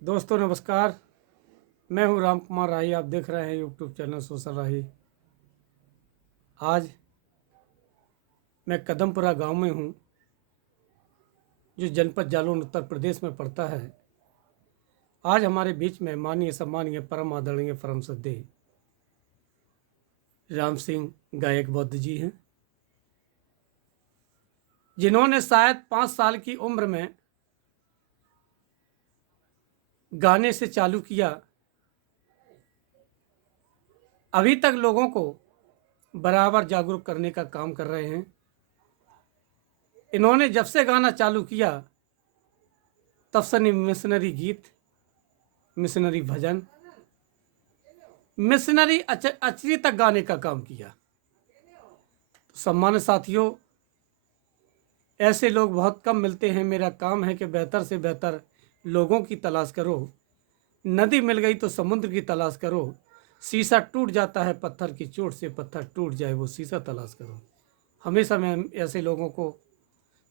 दोस्तों नमस्कार। मैं हूं राम कुमार राही। आप देख रहे हैं यूट्यूब चैनल सोशल राही। आज मैं कदमपुरा गांव में हूं, जो जनपद जालौन उत्तर प्रदेश में पड़ता है। आज हमारे बीच में माननीय सम्मानीय परम आदरणीय परम श्रद्धेय राम सिंह गायक बौद्ध जी हैं, जिन्होंने शायद 5 साल की उम्र में गाने से चालू किया। अभी तक लोगों को बराबर जागरूक करने का काम कर रहे हैं। इन्होंने जब से गाना चालू किया तब से मिशनरी गीत, मिशनरी भजन, मिशनरी अचरी तक गाने का काम किया। तो सम्मानित साथियों, ऐसे लोग बहुत कम मिलते हैं। मेरा काम है कि बेहतर से बेहतर लोगों की तलाश करो। नदी मिल गई तो समुद्र की तलाश करो। शीशा टूट जाता है पत्थर की चोट से, पत्थर टूट जाए वो शीशा तलाश करो। हमेशा मैं ऐसे लोगों को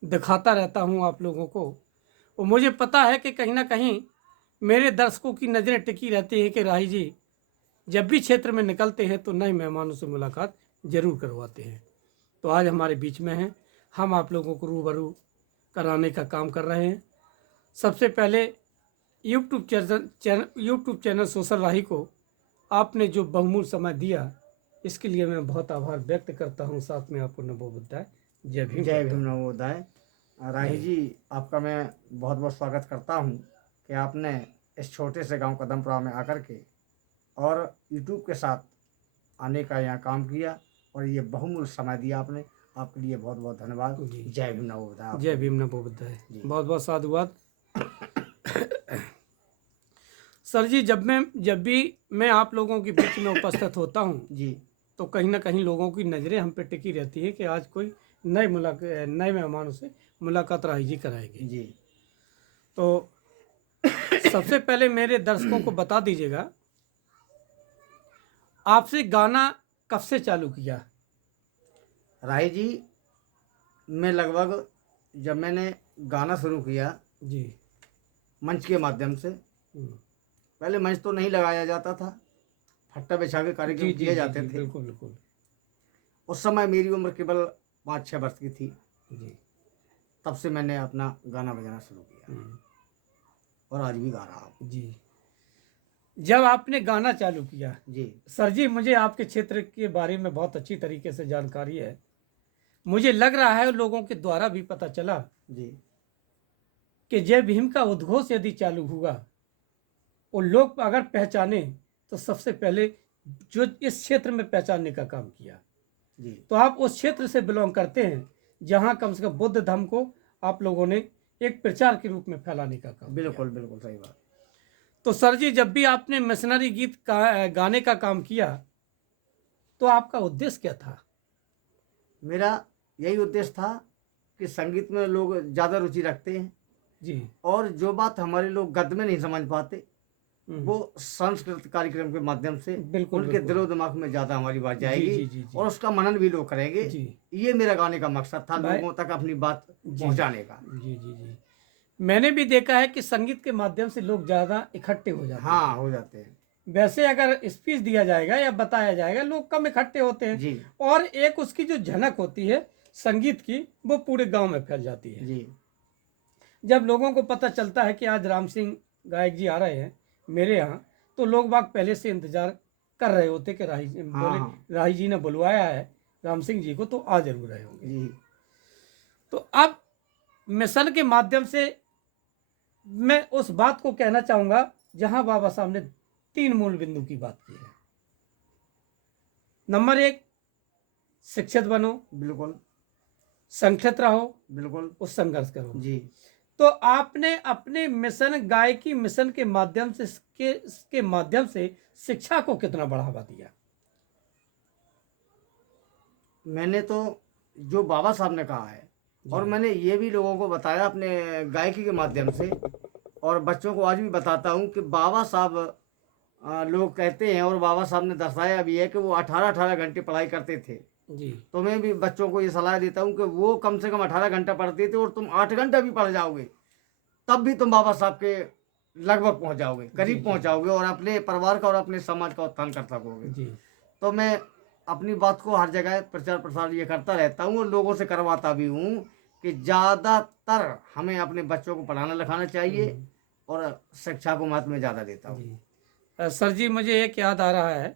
दिखाता रहता हूँ आप लोगों को। और मुझे पता है कि कहीं ना कहीं मेरे दर्शकों की नज़रें टिकी रहती हैं कि राही जी जब भी क्षेत्र में निकलते हैं तो नए मेहमानों से मुलाकात जरूर करवाते हैं। तो आज हमारे बीच में हैं, हम आप लोगों को रूबरू कराने का काम कर रहे हैं। सबसे पहले यूट्यूब चैनल सोशल राही को आपने जो बहुमूल्य समय दिया, इसके लिए मैं बहुत आभार व्यक्त करता हूं। साथ में आपको नमो बुद्धाय, जय भीम। जय भीम नमो बुद्धाय। राही जी, आपका मैं बहुत बहुत स्वागत करता हूं कि आपने इस छोटे से गांव कदमपुरा में आकर के और यूट्यूब के साथ आने का यहाँ काम किया और ये बहुमूल्य समय दिया आपने। आपके लिए बहुत बहुत धन्यवाद। जी, जय भीम नमो बुद्धाय। जय भीम नमो बुद्धाय। बहुत बहुत साधुवाद। सर जी, जब भी मैं आप लोगों के बीच में उपस्थित होता हूँ जी तो कहीं ना कहीं लोगों की नज़रें हम पे टिकी रहती है कि आज कोई नए मेहमानों से मुलाकात राही जी कराएंगे। जी तो सबसे पहले मेरे दर्शकों को बता दीजिएगा, आपसे गाना कब से चालू किया? राही जी, मैं लगभग जब मैंने गाना शुरू किया जी। मंच के माध्यम से, पहले मंच तो नहीं लगाया जाता था, फट्टा बिछा के जी कार्यक्रम जी किए जी जाते जी, थे। बिल्कुल बिल्कुल। उस समय मेरी उम्र केवल 5-6 वर्ष की थी। जी। तब से मैंने अपना गाना बजाना शुरू किया और आज भी गा रहा हूँ। जी, जब आपने गाना चालू किया, जी सर जी मुझे आपके क्षेत्र के बारे में बहुत अच्छी तरीके से जानकारी है। मुझे लग रहा है लोगों के द्वारा भी पता चला जी कि जय भीम का उद्घोष यदि चालू हुआ और लोग अगर पहचाने तो सबसे पहले जो इस क्षेत्र में पहचानने का काम किया। जी तो आप उस क्षेत्र से बिलोंग करते हैं जहां कम से कम बुद्ध धर्म को आप लोगों ने एक प्रचार के रूप में फैलाने का काम किया। बिल्कुल बिल्कुल सही बात। तो सर जी, जब भी आपने मिशनरी गीत गाने का काम किया तो आपका उद्देश्य क्या था? मेरा यही उद्देश्य था कि संगीत में लोग ज़्यादा रुचि रखते हैं जी। और जो बात हमारे लोग गद्य में नहीं समझ पाते वो संस्कृत कार्यक्रम के माध्यम से बिल्कुल उनके बिल्कुल। दिलो दिमाग में ज़्यादा हमारी बात जी जाएगी जी जी जी और उसका मनन भी लोग करेंगे। जी। ये मेरा गाने का मकसद था, भाई, लोगों तक अपनी बात जी पहुंचाने का। जी जी जी, मैंने भी देखा है कि संगीत के माध्यम से लोग ज़्यादा इकट्ठे हो जाते हाँ, हैं। हो जाते हैं। वैसे अगर स्पीच दिया जाएगा या बताया जाएगा लोग कम इकट्ठे होते हैं। जी और एक उसकी जो झलक होती है संगीत की, वो पूरे गांव में फैल जाती है। जी जब लोगों को पता चलता है कि आज राम सिंह गायक जी आ रहे हैं मेरे यहाँ, तो लोग बाग पहले से इंतजार कर रहे होते कि हाँ हाँ राही जी ने बुलवाया है राम सिंह जी को, तो आ जरूर रहे होंगे। जी तो अब मिशन के माध्यम से मैं उस बात को कहना चाहूंगा जहां बाबा साहब ने 3 मूल बिंदु की बात की है। नंबर 1, शिक्षित बनो, बिल्कुल संगठित रहो, बिल्कुल उस संघर्ष करो। जी। तो आपने अपने मिशन गायकी मिशन के माध्यम से के माध्यम से शिक्षा को कितना बढ़ावा दिया? मैंने तो जो बाबा साहब ने कहा है और मैंने ये भी लोगों को बताया अपने गायकी के माध्यम से और बच्चों को आज भी बताता हूँ कि बाबा साहब, लोग कहते हैं और बाबा साहब ने दर्शाया भी है कि वो 18-18 घंटे पढ़ाई करते थे। जी तो मैं भी बच्चों को ये सलाह देता हूँ कि वो कम से कम 18 घंटा पढ़ते थे और तुम 8 घंटा भी पढ़ जाओगे तब भी तुम बाबा साहब के लगभग पहुंचाओगे, जी, करीब जी। पहुंचाओगे और अपने परिवार का और अपने समाज का उत्थान कर सकोगे। जी तो मैं अपनी बात को हर जगह प्रचार प्रसार ये करता रहता हूँ और लोगों से करवाता भी हूँ कि ज़्यादातर हमें अपने बच्चों को पढ़ाना लिखाना चाहिए और शिक्षा को महत्व में ज़्यादा देता हूँ। जी सर जी, मुझे एक याद आ रहा है,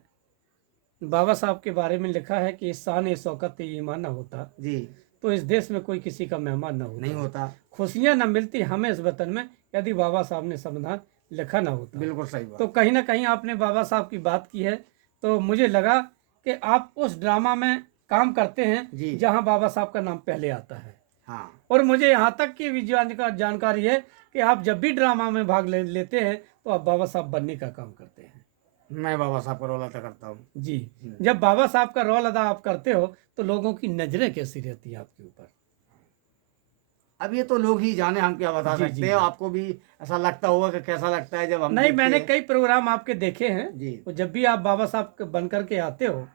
बाबा साहब के बारे में लिखा है कि शान ए शौकत ईमान न होता जी, तो इस देश में कोई किसी का मेहमान न नहीं होता, होता। खुशियां न मिलती हमें इस वतन में यदि बाबा साहब ने संविधान लिखा ना होता। बिल्कुल सही तो बात। कहीं ना कहीं आपने बाबा साहब की बात की है, तो मुझे लगा कि आप उस ड्रामा में काम करते हैं जी, जहां बाबा साहब का नाम पहले आता है। हाँ, और मुझे यहाँ तक की भी जानकारी है कि आप जब भी ड्रामा में भाग लेते हैं तो आप बाबा साहब बनने का काम करते हैं। मैं बाबा साहब का रोल अदा करता हूँ। जी, जब बाबा साहब का रोल अदा आप करते हो तो लोगों की नजरें कैसी रहती हैं आपके ऊपर? अब ये तो लोग ही जाने, हम क्या बता जी सकते जी हैं। जी। आपको भी ऐसा लगता होगा कि कैसा लगता है जब हम नहीं, देखते मैंने हैं। कई प्रोग्राम आपके देखे हैं, जी, तो जब भी आप बाबा साहब बन करके आते हो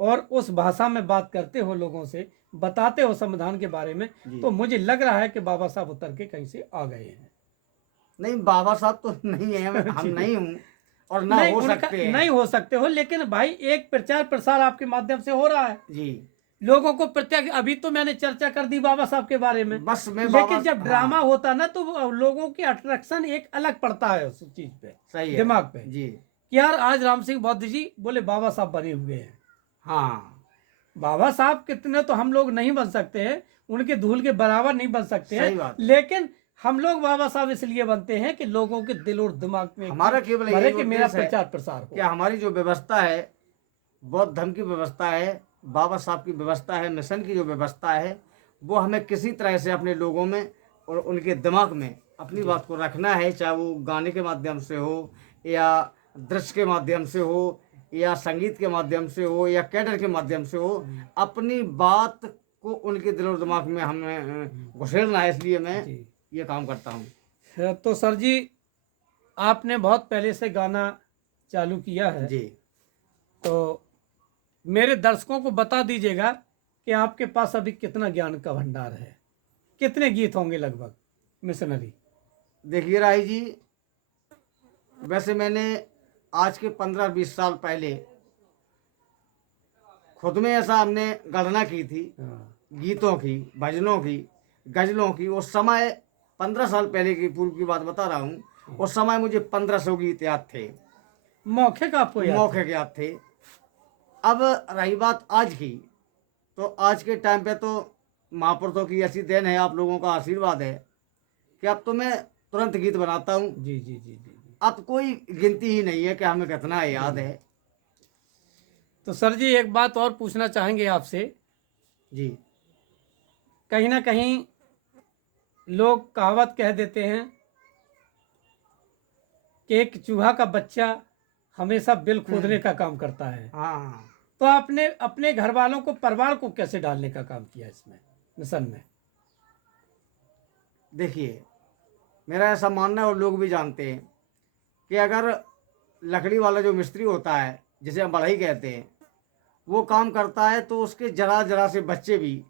और उस भाषा में बात करते हो, लोगों से बताते हो संविधान के बारे में, जी। तो मुझे लग रहा है कि बाबा साहब उतर के कहीं से आ गए हैं। नहीं, बाबा साहब तो नहीं है, हम जी। नहीं हूँ और ना नहीं, हो उनका सकते हैं। नहीं हो सकते हो, लेकिन भाई एक प्रचार प्रसार आपके माध्यम से हो रहा है, जी, लोगों को प्रत्यक्ष। अभी तो मैंने चर्चा कर दी बाबा साहब के बारे में, बस मैं बाबा, लेकिन जब ड्रामा हाँ, होता ना तो लोगों की अट्रैक्शन एक अलग पड़ता है उस चीज पे, सही है। दिमाग पे, जी, कि यार आज राम सिंह बौद्ध जी बोले बाबा साहब बने हुए हैं। हाँ, बाबा साहब कितने तो हम लोग नहीं बन सकते हैं, उनके धूल के बराबर नहीं बन सकते हैं, सही बात है। लेकिन हम लोग बाबा साहब इसलिए बनते हैं कि लोगों के दिल और दिमाग में हमारा केवल भरे यही कि मेरा उद्देश्य है प्रचार प्रसार कि हो। हमारी जो व्यवस्था है, बौद्ध धर्म की व्यवस्था है, बाबा साहब की व्यवस्था है, मिशन की जो व्यवस्था है, वो हमें किसी तरह से अपने लोगों में और उनके दिमाग में अपनी बात को रखना है, चाहे वो गाने के माध्यम से हो या दृश्य के माध्यम से हो या संगीत के माध्यम से हो या कैडर के माध्यम से हो। अपनी बात को उनके दिल और दिमाग में हमें घुसेड़ना है, इसलिए मैं जी। ये काम करता हूँ। तो सर जी, आपने बहुत पहले से गाना चालू किया है, जी, तो मेरे दर्शकों को बता दीजिएगा कि आपके पास अभी कितना ज्ञान का भंडार है, कितने गीत होंगे लगभग मिशनरी? देखिए राही जी, वैसे मैंने आज के 15-20 साल पहले खुद में ऐसा हमने गणना की थी, हाँ। गीतों की, भजनों की, गजलों की। उस समय 15 साल पहले की पूर्व की बात बता रहा हूँ। उस समय मुझे 1500 गीत याद थे, मौखिक आपको याद है? मौखिक याद थे। अब रही बात आज की, तो आज के टाइम पे तो महापुरुषों की ऐसी देन है, आप लोगों का आशीर्वाद है कि अब तो मैं तुरंत गीत बनाता हूँ। जी जी जी जी जी। अब कोई गिनती ही नहीं है कि हमें कितना याद है। तो सर जी, एक बात और पूछना चाहेंगे आपसे। जी, कहीं ना कहीं लोग कहावत कह देते हैं कि एक चूहा का बच्चा हमेशा बिल खोदने का काम करता है, हाँ, तो आपने अपने घर वालों को, परिवार को कैसे डालने का काम किया इसमें, मिशन में? देखिए, मेरा ऐसा मानना है और लोग भी जानते हैं कि अगर लकड़ी वाला जो मिस्त्री होता है, जिसे हम बढ़ई कहते हैं, वो काम करता है तो उसके जरा जरा से बच्चे भी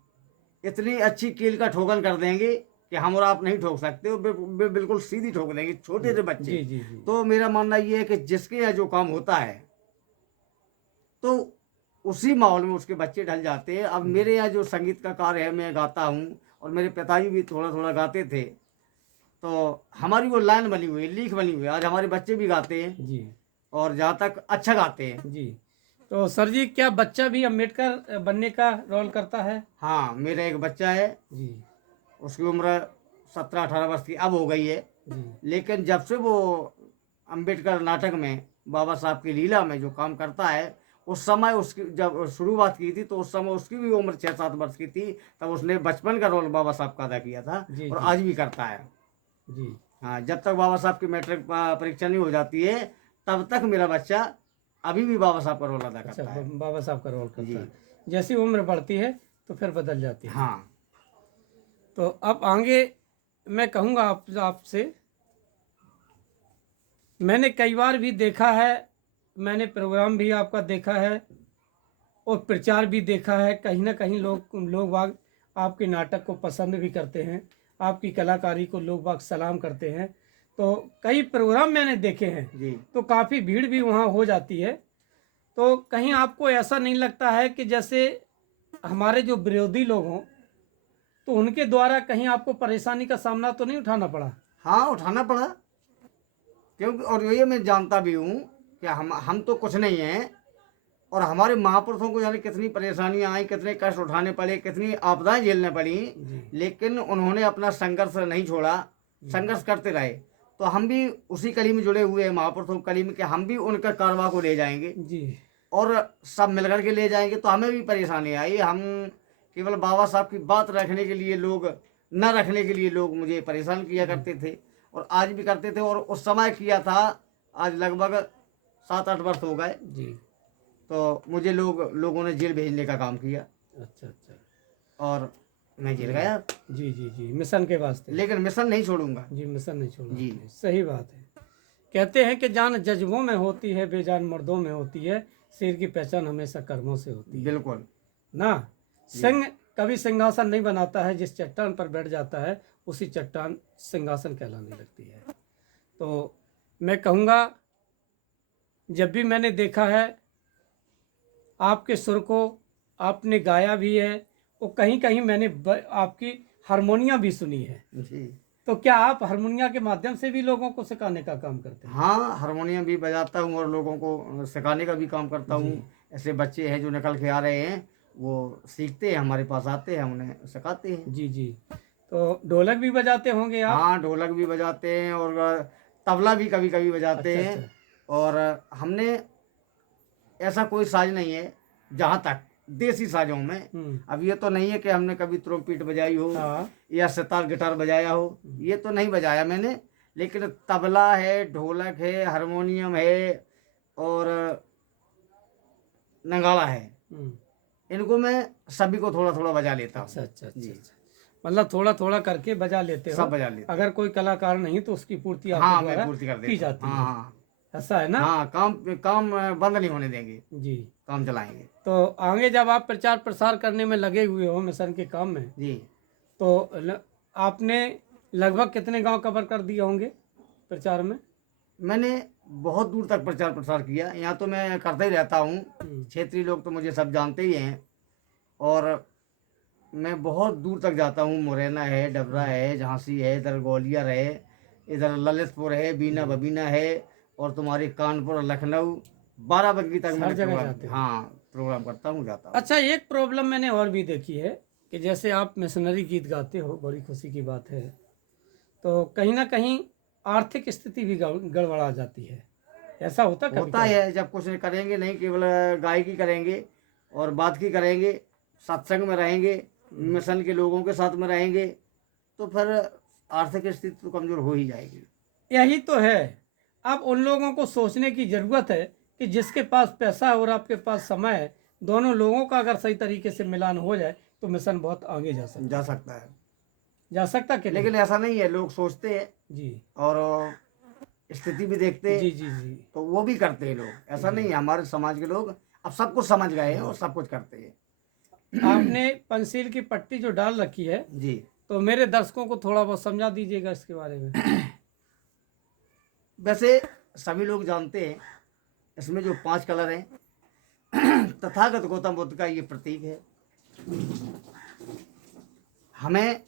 इतनी अच्छी कील का ठोकन कर देंगे कि हम और आप नहीं ठोक सकते, वो बिल्कुल सीधी ठोक देंगे, छोटे से बच्चे। जी जी जी। तो मेरा मानना ये है कि जिसके यहाँ जो काम होता है तो उसी माहौल में उसके बच्चे ढल जाते हैं। अब मेरे यहाँ जो संगीत का कार्य है, मैं गाता हूँ और मेरे पिताजी भी थोड़ा थोड़ा गाते थे, तो हमारी वो लाइन बनी हुई है, लीक बनी हुई है। आज हमारे बच्चे भी गाते हैं जी और जहाँ तक अच्छा गाते हैं। जी। तो सर जी, क्या बच्चा भी अम्बेडकर बनने का रोल करता है? हाँ, मेरा एक बच्चा है, जी उसकी उम्र 17-18 वर्ष की अब हो गई है। जी लेकिन जब से वो अंबेडकर नाटक में बाबा साहब की लीला में जो काम करता है, उस समय उसकी जब शुरुआत की थी तो उस समय उसकी भी उम्र 6-7 वर्ष की थी। तब उसने बचपन का रोल बाबा साहब का अदा किया था जी और जी आज भी करता है। जी। हाँ, जब तक बाबा साहब की मैट्रिक परीक्षा नहीं हो जाती है, तब तक मेरा बच्चा अभी भी बाबा साहब का रोल अदा अच्छा, करता है। बाबा साहब का रोल जी, करता है। जैसी उम्र बढ़ती है तो फिर बदल जाती है। हाँ, तो अब आगे मैं कहूँगा आपसे, मैंने कई बार भी देखा है, मैंने प्रोग्राम भी आपका देखा है और प्रचार भी देखा है, कहीं ना कहीं लोग बाग आपके नाटक को पसंद भी करते हैं, आपकी कलाकारी को लोग बाग सलाम करते हैं। तो कई प्रोग्राम मैंने देखे हैं, जी। तो काफ़ी भीड़ भी वहाँ हो जाती है। तो कहीं आपको ऐसा नहीं लगता है कि जैसे हमारे जो विरोधी लोग हों, तो उनके द्वारा कहीं आपको परेशानी का सामना तो नहीं उठाना पड़ा? हाँ, उठाना पड़ा, क्योंकि और ये मैं जानता भी हूँ कि हम तो कुछ नहीं हैं, और हमारे महापुरुषों को जाने कितनी परेशानियां आई, कितने कष्ट उठाने पड़े, कितनी आपदाएं झेलने पड़ी, जी। लेकिन उन्होंने अपना संघर्ष नहीं छोड़ा, संघर्ष करते रहे। तो हम भी उसी कली में जुड़े हुए हैं, महापुरुषों की कली में, कि हम भी उनका कारवा को ले जाएंगे जी। और सब मिलकर के ले जाएंगे। तो हमें भी परेशानी आई, हम केवल बाबा साहब की बात रखने के लिए लोग, न रखने के लिए लोग मुझे परेशान किया करते थे, और आज भी करते थे, और उस समय किया था। आज लगभग 7-8 वर्ष हो गए, जी। तो मुझे लोगों ने जेल भेजने का काम किया, अच्छा अच्छा। और मैं जेल गया, जी जी जी, मिशन के वास्ते। लेकिन मिशन नहीं छोड़ूंगा। जी, मिशन नहीं छोड़ा जी। आपने। सही बात है। कहते हैं कि जान जज्बों में होती है, बेजान मर्दों में होती है, शेर की पहचान हमेशा कर्मों से होती है बिल्कुल। ना। सिंह कभी सिंहासन नहीं बनाता है, जिस चट्टान पर बैठ जाता है उसी चट्टान सिंहासन कहलाने लगती है। तो मैं कहूँगा, जब भी मैंने देखा है आपके सुर को, आपने गाया भी है, और कहीं कहीं मैंने आपकी हारमोनियम भी सुनी है। जी। तो क्या आप हारमोनिया के माध्यम से भी लोगों को सिखाने का काम करते हैं? हाँ, हारमोनियम भी बजाता हूँ और लोगों को सिखाने का भी काम करता हूँ। ऐसे बच्चे हैं जो निकल के आ रहे हैं, वो सीखते हैं, हमारे पास आते हैं, उन्हें सिखाते हैं। जी जी। तो ढोलक भी बजाते होंगे आप? हाँ, ढोलक भी बजाते हैं, और तबला भी कभी कभी बजाते अच्छा हैं। अच्छा। और हमने ऐसा कोई साज नहीं है, जहाँ तक देसी साजों में, अब ये तो नहीं है कि हमने कभी त्रोपीट बजाई हो हाँ। या सितार गिटार बजाया हो, ये तो नहीं बजाया मैंने। लेकिन तबला है, ढोलक है, हारमोनियम है, और नगाड़ा है, हम्म। इनको मैं सभी को थोड़ा थोड़ा बजा लेता हूँ। अच्छा अच्छा अच्छा जी। अच्छा। मतलब थोड़ा थोड़ा करके बजा लेते हो? सब बजा लेते। अगर कोई कलाकार नहीं तो उसकी पूर्ति आपके हाँ, मैं द्वारा पूर्ति कर की देता जाती हूँ। है। हाँ हाँ ऐसा है ना? हाँ, काम काम बंद नहीं होने देंगे, जी। काम चलाएंगे। तो आगे जब आप प्रचार प्रसार करने में लगे हुए हो मिशन के काम में, जी। तो आपने लगभग कितने गांव कवर कर दिए होंगे प्रचार में? मैंने बहुत दूर तक प्रचार प्रसार किया, यहाँ तो मैं करता ही रहता हूँ, क्षेत्रीय लोग तो मुझे सब जानते ही हैं, और मैं बहुत दूर तक जाता हूँ। मुरैना है, डबरा है, झांसी है, इधर ग्वालियर है, इधर ललितपुर है, बीना बबीना है, और तुम्हारे कानपुर, लखनऊ, बाराबंकी तक हर मैंने जगह प्रोग्राम, जाते हो? हाँ, प्रोग्राम करता हूँ, जाता हूँ। अच्छा, एक प्रॉब्लम मैंने और भी देखी है कि जैसे आप मिशनरी गीत गाते हो, बड़ी खुशी की बात है, तो कहीं ना कहीं आर्थिक स्थिति भी गड़बड़ा जाती है। ऐसा होता कभी होता है, जब कुछ करेंगे नहीं, केवल गायकी करेंगे और बात की करेंगे, सत्संग में रहेंगे, मिशन के लोगों के साथ में रहेंगे, तो फिर आर्थिक स्थिति तो कमजोर हो ही जाएगी। यही तो है। अब उन लोगों को सोचने की जरूरत है कि जिसके पास पैसा है और आपके पास समय है, दोनों लोगों का अगर सही तरीके से मिलान हो जाए तो मिशन बहुत आगे जा सकता जा सकता है, जा सकता कि नहीं? लेकिन ऐसा नहीं है, लोग सोचते हैं जी और स्थिति भी देखते जी हैं, जी जी। तो वो भी करते हैं लोग। ऐसा नहीं है, हमारे समाज के लोग अब सब कुछ समझ गए हैं और सब कुछ करते हैं। आपने पंसील की पट्टी जो डाल रखी है, जी। तो मेरे दर्शकों को थोड़ा बहुत समझा दीजिएगा इसके बारे में। वैसे सभी लोग जानते हैं, इसमें जो 5 कलर हैं, तथागत गौतम बुद्ध का ये प्रतीक है। हमें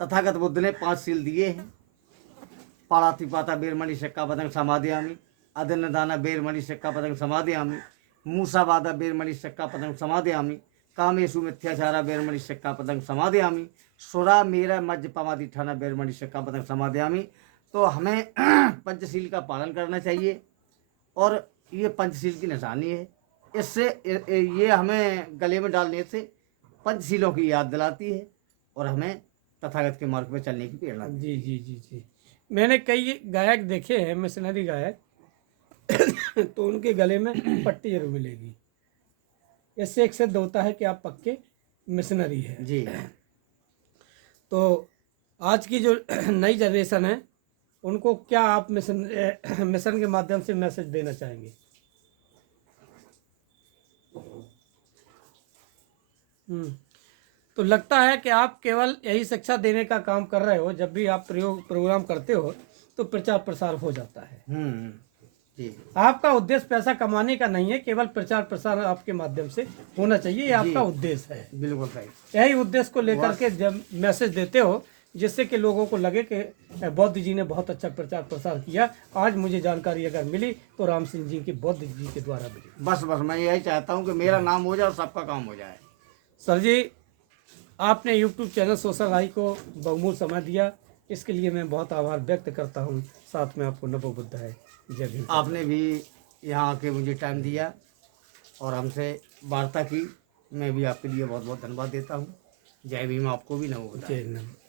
तथागत बुद्ध ने 5 सील दिए हैं। पाणातिपाता बेरमणि सिक्कापदं समादयामि, अदन्नदाना बेरमणि सिक्कापदं समादयामि, मूसावादा बेरमणि सिक्कापदं समादयामि, कामेषु मिथ्याचारा बेरमणि सिक्कापदं समादयामि, सुरा मेरा मज्ज पमादि ठाना बेरमणि सिक्कापदं समादयामि। तो हमें पंचशील का पालन करना चाहिए, और ये पंचशील की निशानी है। इससे ये हमें गले में डालने से पंचशीलों की याद दिलाती है, और हमें तथागत के मार्ग पर चलने की प्रेरणा देती है। जी जी जी जी। मैंने कई गायक देखे हैं, मिशनरी गायक, तो उनके गले में पट्टी जरूर मिलेगी। इससे एक सिद्ध होता है कि आप पक्के मिशनरी है। जी। तो आज की जो नई जनरेशन है, उनको क्या आप मिशन के माध्यम से मैसेज देना चाहेंगे? तो लगता है कि आप केवल यही शिक्षा देने का काम कर रहे हो। जब भी आप प्रोग्राम करते हो तो प्रचार प्रसार हो जाता है। जी आपका उद्देश्य पैसा कमाने का नहीं है, केवल प्रचार प्रसार आपके माध्यम से होना चाहिए, ये आपका उद्देश्य है। बिल्कुल सही। यही उद्देश्य को लेकर के जब मैसेज देते हो, जिससे कि लोगों को लगे कि बौद्ध जी ने बहुत अच्छा प्रचार प्रसार किया। आज मुझे जानकारी अगर मिली तो राम सिंह जी के बौद्ध जी के द्वारा मिली। बस मैं यही चाहता हूँ कि मेरा नाम हो जाए और सबका काम हो जाए। सर जी, आपने यूट्यूब चैनल सोशल आई को बहुमूल्य समय दिया, इसके लिए मैं बहुत आभार व्यक्त करता हूँ। साथ में आपको नमो बुद्ध है। जय भीम। आपने भी यहाँ आके मुझे टाइम दिया और हमसे वार्ता की, मैं भी आपके लिए बहुत बहुत धन्यवाद देता हूँ। जय भीम। आपको भी नमो बुद्ध। जय नमो।